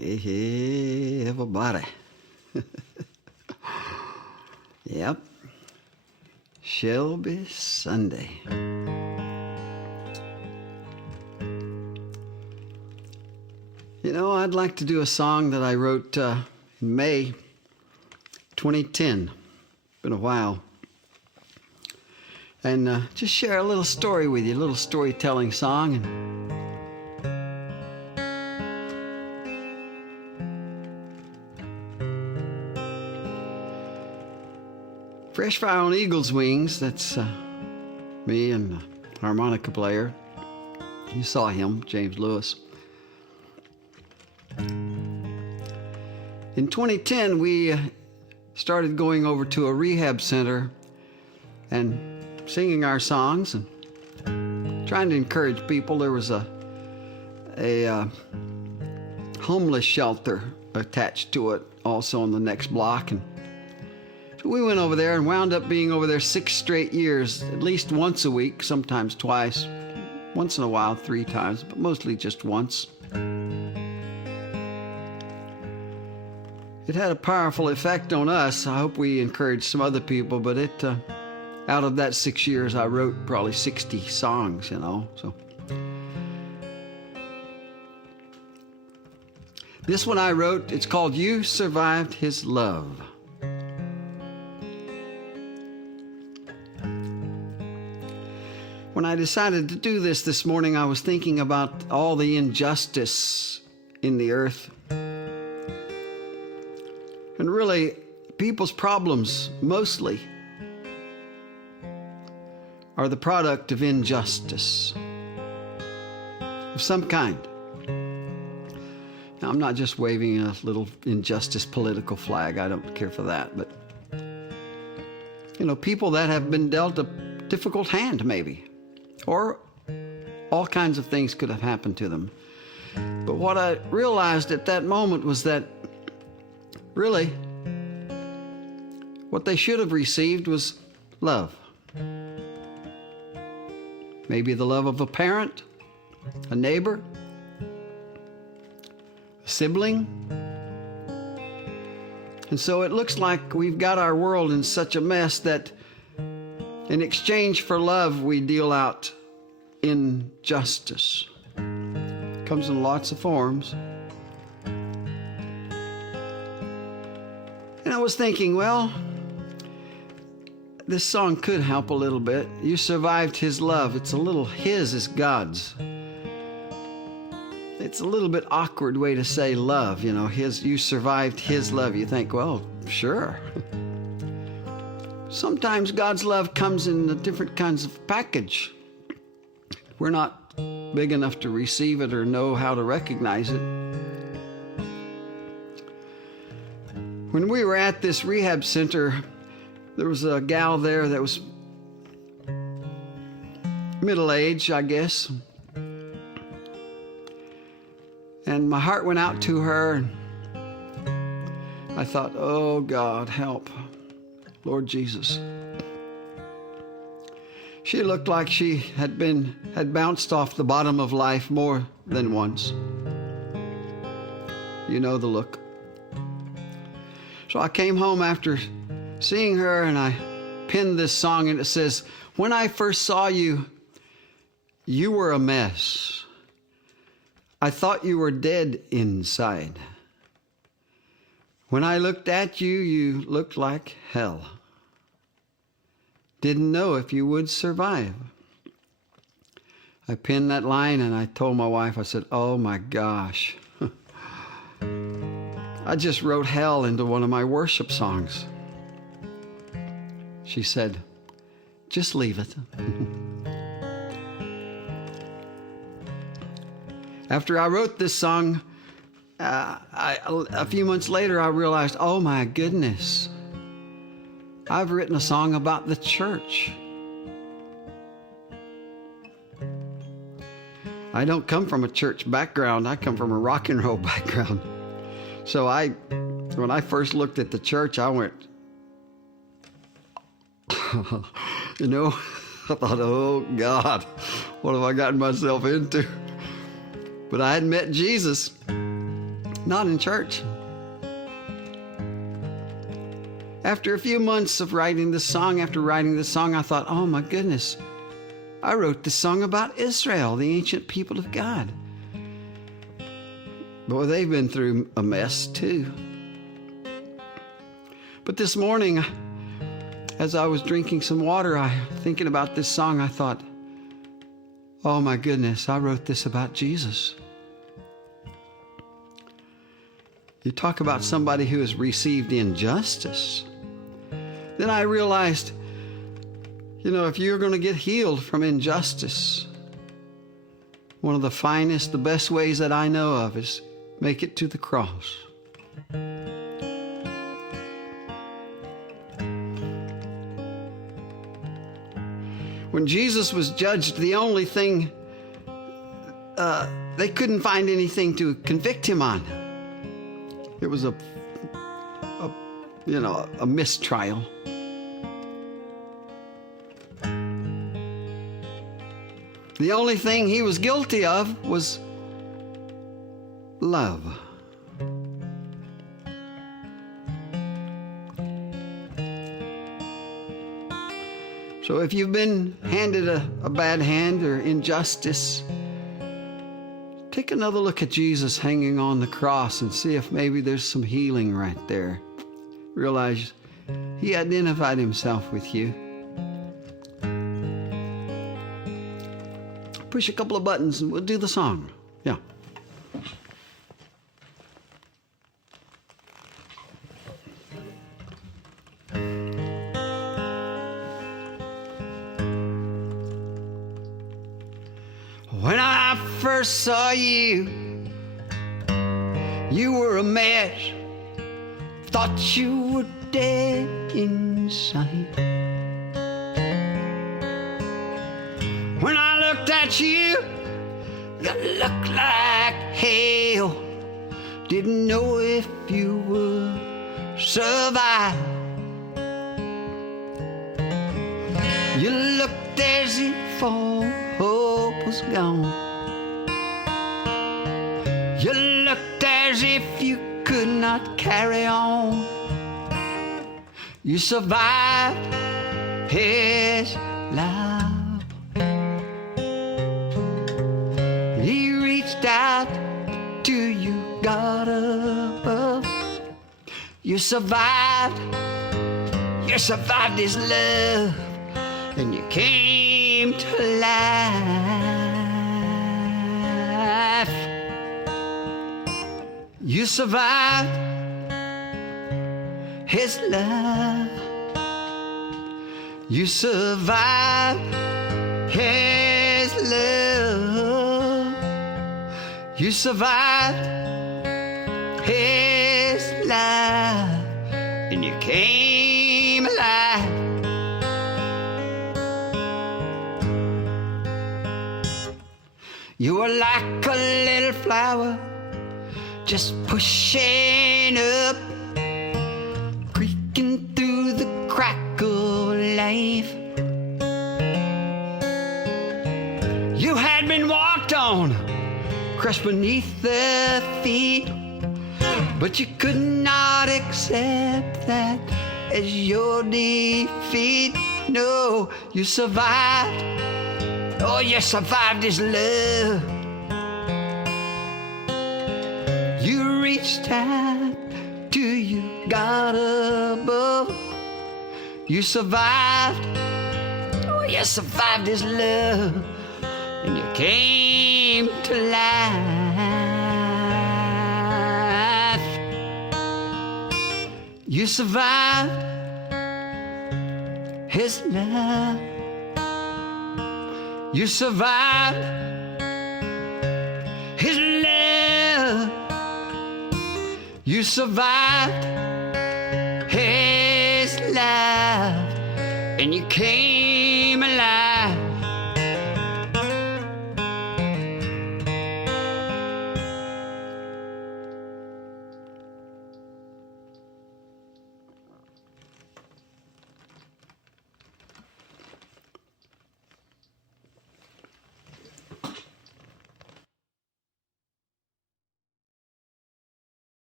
Hey, everybody. Yep. Shelby Sunday. You know, I'd like to do a song that I wrote in May 2010. Been a while. And just share a little story with you, a little storytelling song. Fresh Fire on Eagle's Wings, that's me and the harmonica player. You saw him, James Lewis. In 2010, we started going over to a rehab center and singing our songs and trying to encourage people. There was a homeless shelter attached to it also on the next block, and so we went over there and wound up being over there 6 straight years, at least once a week, sometimes twice, once in a while 3 times, but mostly just once. It had a powerful effect on us. I hope we encouraged some other people, but out of that 6 years, I wrote probably 60 songs, you know. So this one I wrote, it's called You Survived His Love. When I decided to do this morning, I was thinking about all the injustice in the earth. And really, people's problems, mostly, are the product of injustice of some kind. Now, I'm not just waving a little injustice political flag. I don't care for that. But, you know, people that have been dealt a difficult hand, maybe. Or all kinds of things could have happened to them. But what I realized at that moment was that really what they should have received was love. Maybe the love of a parent, a neighbor, a sibling. And so it looks like we've got our world in such a mess that in exchange for love, we deal out injustice. It comes in lots of forms. And I was thinking, well, this song could help a little bit. You survived his love. It's a little his is God's. It's a little bit awkward way to say love, you know, you survived his love. You think, well, sure. Sometimes God's love comes in different kinds of package. We're not big enough to receive it or know how to recognize it. When we were at this rehab center, there was a gal there that was middle-aged, I guess. And my heart went out to her. And I thought, oh God, help. Lord Jesus. She looked like she had bounced off the bottom of life more than once. You know the look. So I came home after seeing her and I penned this song, and it says, when I first saw you, you were a mess. I thought you were dead inside. When I looked at you, you looked like hell. Didn't know if you would survive. I penned that line and I told my wife, I said, oh my gosh. I just wrote hell into one of my worship songs. She said, just leave it. After I wrote this song, a few months later, I realized, oh my goodness, I've written a song about the church. I don't come from a church background. I come from a rock and roll background. So when I first looked at the church, I went, you know, I thought, oh God, what have I gotten myself into? But I hadn't met Jesus. not in church. After a few months of writing this song, I thought, oh my goodness, I wrote this song about Israel, the ancient people of God. Boy, they've been through a mess too. But this morning, as I was drinking some water, thinking about this song, I thought, oh my goodness, I wrote this about Jesus. You talk about somebody who has received injustice. Then I realized, if you're going to get healed from injustice, one of the finest, the best ways that I know of is make it to the cross. When Jesus was judged, the only thing, they couldn't find anything to convict him on. It was a mistrial. The only thing he was guilty of was love. So if you've been handed a bad hand or injustice, take another look at Jesus hanging on the cross and see if maybe there's some healing right there. Realize he identified himself with you. Push a couple of buttons and we'll do the song. Yeah. When I first saw you, you were a mess. Thought you were dead inside. When I looked at you, you looked like hell. Didn't know if you would survive. You looked as if all hope was gone. You looked as if you could not carry on. You survived his love. He reached out to you, God above. You survived his love, and you came to life. You survived his love. You survived his love. You survived his love, and you came alive. You were like a little flower, just pushing up, creaking through the crack of life. You had been walked on, crushed beneath their feet, but you could not accept that as your defeat. No, you survived. Oh, you survived his love. You reached out to you, God above. You survived. Oh, you survived his love, and you came to life. You survived his love. You survived his love. You survived his love, and you came